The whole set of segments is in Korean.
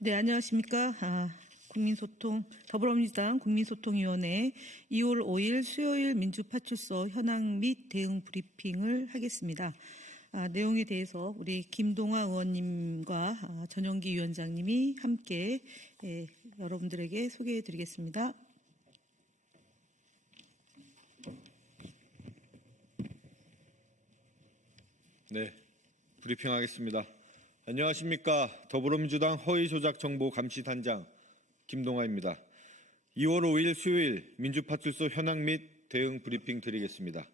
네, 안녕하십니까. 더불어민주당 국민소통위원회 2월 5일 수요일 민주파출소 현황 및 대응 브리핑을 하겠습니다. 내용에 대해서 우리 김동화 의원님과 전용기 위원장님이 함께 여러분들에게 소개해 드리겠습니다. 네, 브리핑하겠습니다. 안녕하십니까. 더불어민주당 허위조작정보감시단장 김동아입니다. 2월 5일 수요일 민주파출소 현황 및 대응 브리핑 드리겠습니다.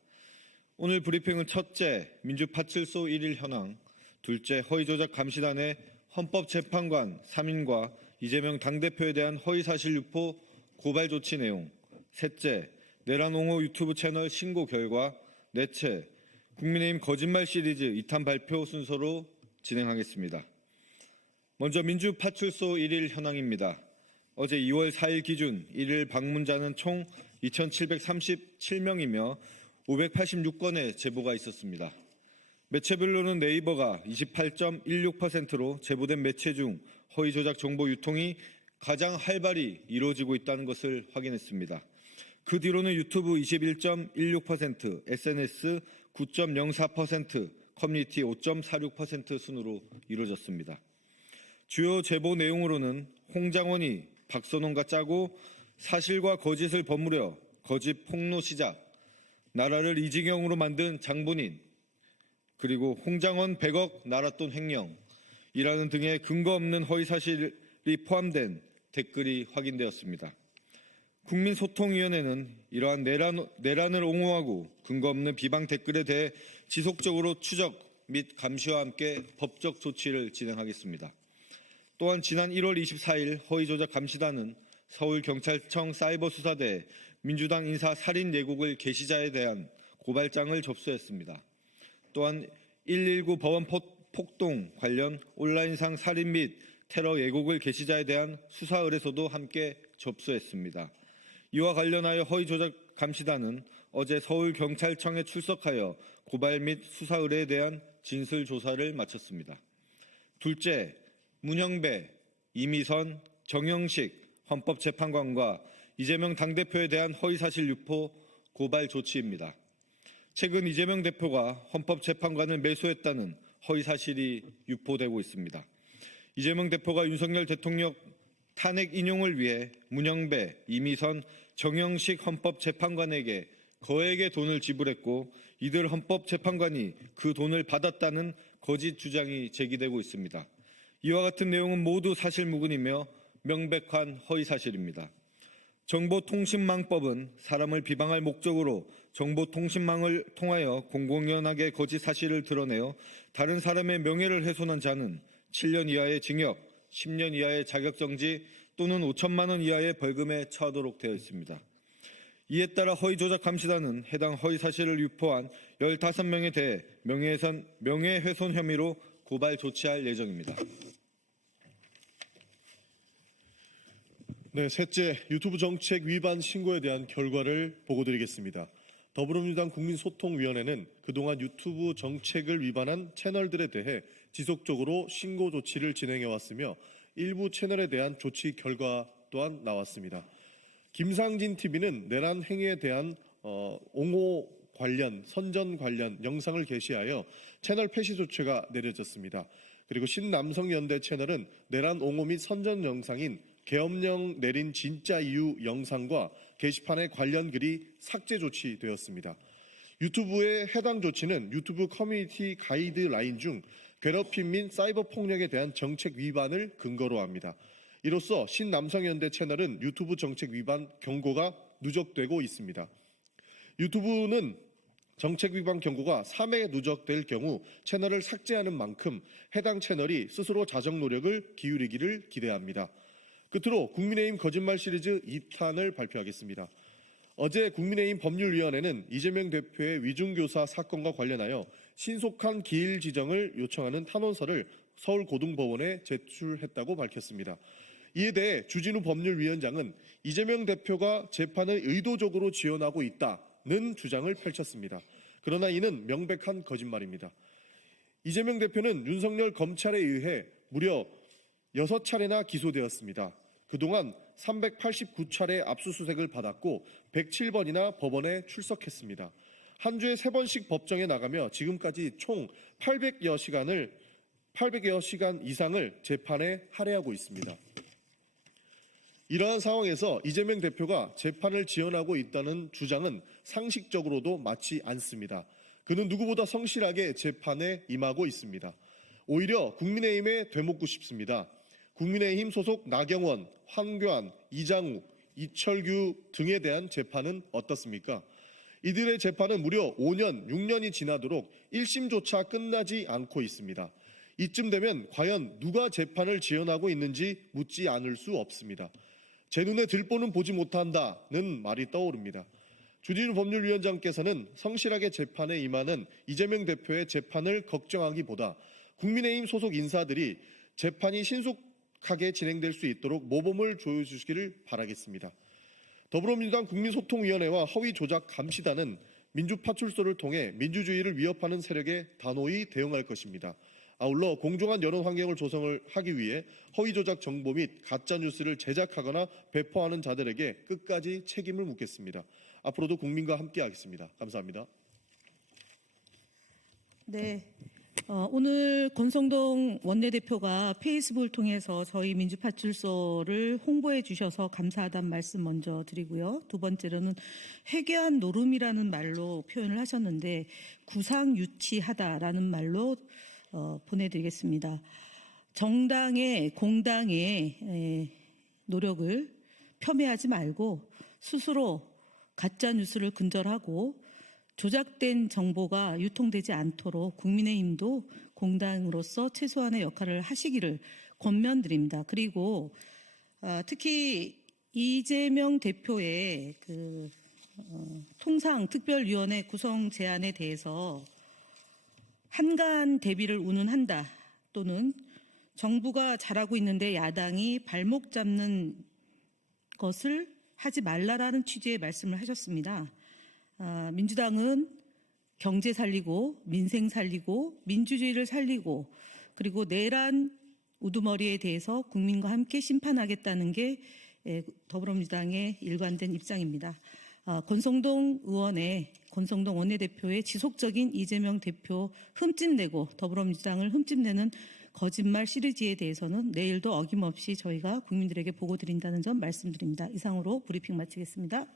오늘 브리핑은 첫째, 민주파출소 1일 현황, 둘째, 허위조작감시단의 헌법재판관 3인과 이재명 당대표에 대한 허위사실 유포 고발 조치 내용, 셋째, 내란 옹호 유튜브 채널 신고 결과, 넷째, 국민의힘 거짓말 시리즈 2탄 발표 순서로 진행하겠습니다. 먼저 민주파출소 1일 현황입니다. 어제 2월 4일 기준 1일 방문자는 총 2,737명이며 586건의 제보가 있었습니다. 매체별로는 네이버가 28.16%로 제보된 매체 중 허위조작 정보 유통이 가장 활발히 이루어지고 있다는 것을 확인했습니다. 그 뒤로는 유튜브 21.16%, SNS 9.04%, 커뮤니티 5.46% 순으로 이루어졌습니다. 주요 제보 내용으로는 홍장원이 박선원과 짜고 사실과 거짓을 버무려 거짓 폭로 시작, 나라를 이지경으로 만든 장본인, 그리고 홍장원 100억 나랏돈 횡령이라는 등의 근거 없는 허위사실이 포함된 댓글이 확인되었습니다. 국민소통위원회는 이러한 내란을 옹호하고 근거 없는 비방 댓글에 대해 지속적으로 추적 및 감시와 함께 법적 조치를 진행하겠습니다. 또한 지난 1월 24일 허위조작감시단은 서울경찰청 사이버수사대에 민주당 인사 살인 예고글 게시자에 대한 고발장을 접수했습니다. 또한 119 법원 폭동 관련 온라인상 살인 및 테러 예고글 게시자에 대한 수사 의뢰서도 함께 접수했습니다. 이와 관련하여 허위조작감시단은 어제 서울경찰청에 출석하여 고발 및 수사 의뢰에 대한 진술 조사를 마쳤습니다. 둘째, 문영배, 이미선, 정영식 헌법재판관과 이재명 당대표에 대한 허위사실 유포 고발 조치입니다. 최근 이재명 대표가 헌법재판관을 매수했다는 허위사실이 유포되고 있습니다. 이재명 대표가 윤석열 대통령 탄핵 인용을 위해 문영배, 이미선, 정영식 헌법재판관에게 거액의 돈을 지불했고 이들 헌법재판관이 그 돈을 받았다는 거짓 주장이 제기되고 있습니다. 이와 같은 내용은 모두 사실무근이며 명백한 허위사실입니다. 정보통신망법은 사람을 비방할 목적으로 정보통신망을 통하여 공공연하게 거짓 사실을 드러내어 다른 사람의 명예를 훼손한 자는 7년 이하의 징역, 10년 이하의 자격정지 또는 5천만 원 이하의 벌금에 처하도록 되어 있습니다. 이에 따라 허위조작감시단은 해당 허위사실을 유포한 15명에 대해 명예훼손 혐의로 고발 조치할 예정입니다. 네, 셋째, 유튜브 정책 위반 신고에 대한 결과를 보고드리겠습니다. 더불어민주당 국민소통위원회는 그동안 유튜브 정책을 위반한 채널들에 대해 지속적으로 신고 조치를 진행해왔으며 일부 채널에 대한 조치 결과 또한 나왔습니다. 김상진 TV는 내란 행위에 대한 옹호 관련, 선전 관련 영상을 게시하여 채널 폐시 조치가 내려졌습니다. 그리고 신남성연대 채널은 내란 옹호 및 선전 영상인 계엄령 내린 진짜 이유 영상과 게시판의 관련 글이 삭제 조치되었습니다. 유튜브의 해당 조치는 유튜브 커뮤니티 가이드라인 중 괴롭힘 및 사이버 폭력에 대한 정책 위반을 근거로 합니다. 이로써 신남성연대 채널은 유튜브 정책 위반 경고가 누적되고 있습니다. 유튜브는 정책 위반 경고가 3회 누적될 경우 채널을 삭제하는 만큼 해당 채널이 스스로 자정 노력을 기울이기를 기대합니다. 끝으로 국민의힘 거짓말 시리즈 2탄을 발표하겠습니다. 어제 국민의힘 법률위원회는 이재명 대표의 위중교사 사건과 관련하여 신속한 기일 지정을 요청하는 탄원서를 서울고등법원에 제출했다고 밝혔습니다. 이에 대해 주진우 법률위원장은 이재명 대표가 재판을 의도적으로 지연하고 있다는 주장을 펼쳤습니다. 그러나 이는 명백한 거짓말입니다. 이재명 대표는 윤석열 검찰에 의해 무려 6차례나 기소되었습니다. 그동안 389차례 압수수색을 받았고 107번이나 법원에 출석했습니다. 한 주에 3번씩 법정에 나가며 지금까지 총 800여 시간 이상을 재판에 할애하고 있습니다. 이러한 상황에서 이재명 대표가 재판을 지연하고 있다는 주장은 상식적으로도 맞지 않습니다. 그는 누구보다 성실하게 재판에 임하고 있습니다. 오히려 국민의힘에 되묻고 싶습니다. 국민의힘 소속 나경원, 황교안, 이장욱, 이철규 등에 대한 재판은 어떻습니까? 이들의 재판은 무려 5년, 6년이 지나도록 1심조차 끝나지 않고 있습니다. 이쯤 되면 과연 누가 재판을 지연하고 있는지 묻지 않을 수 없습니다. 제 눈에 들보는 보지 못한다는 말이 떠오릅니다. 주진우 법률위원장께서는 성실하게 재판에 임하는 이재명 대표의 재판을 걱정하기보다 국민의힘 소속 인사들이 재판이 신속하게 진행될 수 있도록 모범을 보여주시기를 바라겠습니다. 더불어민주당 국민소통위원회와 허위조작감시단은 민주파출소를 통해 민주주의를 위협하는 세력에 단호히 대응할 것입니다. 아울러 공정한 여론 환경을 조성을 하기 위해 허위조작 정보 및 가짜뉴스를 제작하거나 배포하는 자들에게 끝까지 책임을 묻겠습니다. 앞으로도 국민과 함께하겠습니다. 감사합니다. 네. 오늘 권성동 원내대표가 페이스북을 통해서 저희 민주파출소를 홍보해 주셔서 감사하다는 말씀 먼저 드리고요. 두 번째로는 회개한 노름이라는 말로 표현을 하셨는데 구상유치하다라는 말로 보내드리겠습니다. 정당의 공당의 노력을 폄훼하지 말고 스스로 가짜뉴스를 근절하고 조작된 정보가 유통되지 않도록 국민의힘도 공당으로서 최소한의 역할을 하시기를 권면드립니다. 그리고 특히 이재명 대표의 통상특별위원회 구성 제안에 대해서 한간 대비를 운운한다 또는 정부가 잘하고 있는데 야당이 발목 잡는 것을 하지 말라라는 취지의 말씀을 하셨습니다. 민주당은 경제 살리고 민생 살리고 민주주의를 살리고 그리고 내란 우두머리에 대해서 국민과 함께 심판하겠다는 게 더불어민주당의 일관된 입장입니다. 권성동 원내대표의 지속적인 이재명 대표 흠집내고 더불어민주당을 흠집내는 거짓말 시리즈에 대해서는 내일도 어김없이 저희가 국민들에게 보고드린다는 점 말씀드립니다. 이상으로 브리핑 마치겠습니다.